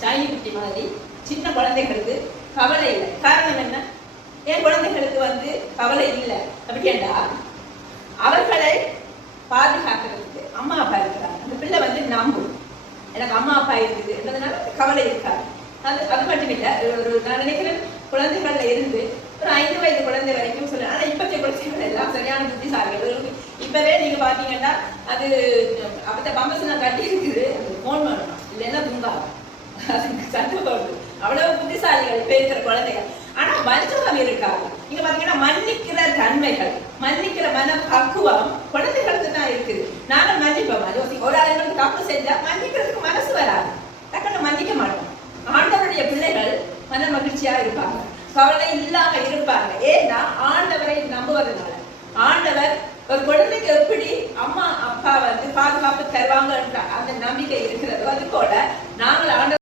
ஷாயி குட்டி மாதிரி சின்ன குழந்தைகளுக்கு கவலை இல்லை. காரணம் என்ன? என் குழந்தைகளுக்கு வந்து கவலை இல்லை அப்படின்டா அவர்களை பாதுகாக்கிறதுக்கு அம்மா அப்பா இருக்கிறாங்க. அந்த பிள்ளை வந்து நம்பும் எனக்கு அம்மா அப்பா இருக்குதுன்றதுனால கவலை இருக்காது. அது அது மட்டும் இல்லை ஒரு நான் நினைக்கிறேன் குழந்தைகள்ல இருந்து ஒரு ஐந்து வயது குழந்தை வரைக்கும் சொல்ல. ஆனா இப்பத்திய குழந்தைகள் எல்லாம் சரியான புத்திசாலிகள். இப்பவே நீங்க பாத்தீங்கன்னா அது அப்பத்த அதுக்கு அவ்வளவு புத்திசாலிகள் இப்ப இருக்கிற குழந்தைகள். ஆனா வஞ்சகம் இருக்காது. நீங்க பாத்தீங்கன்னா மன்னிக்கிற தன்மைகள் மன்னிக்கிற மன பக்குவம் குழந்தைகளுக்கு தான் இருக்குது. நாங்க மன்னிப்போம் அது ஒரு- ஆளுங்களுக்கு தப்பு செஞ்சா மன்னிக்கிறதுக்கு மனசு வராது. டக்குன்னு மன்னிக்க மாட்டோம். ஆண்டவருடைய பிள்ளைகள் மன மகிழ்ச்சியா இருப்பாங்க. கவலை இல்லாம இருப்பாங்க. ஏன்னா ஆண்டவரை நம்புவதனால. ஆண்டவர் ஒரு குழந்தைக்கு எப்படி அம்மா அப்பா வந்து பாதுகாப்பு தருவாங்க அந்த நம்பிக்கை இருக்கிறதோ. அது போல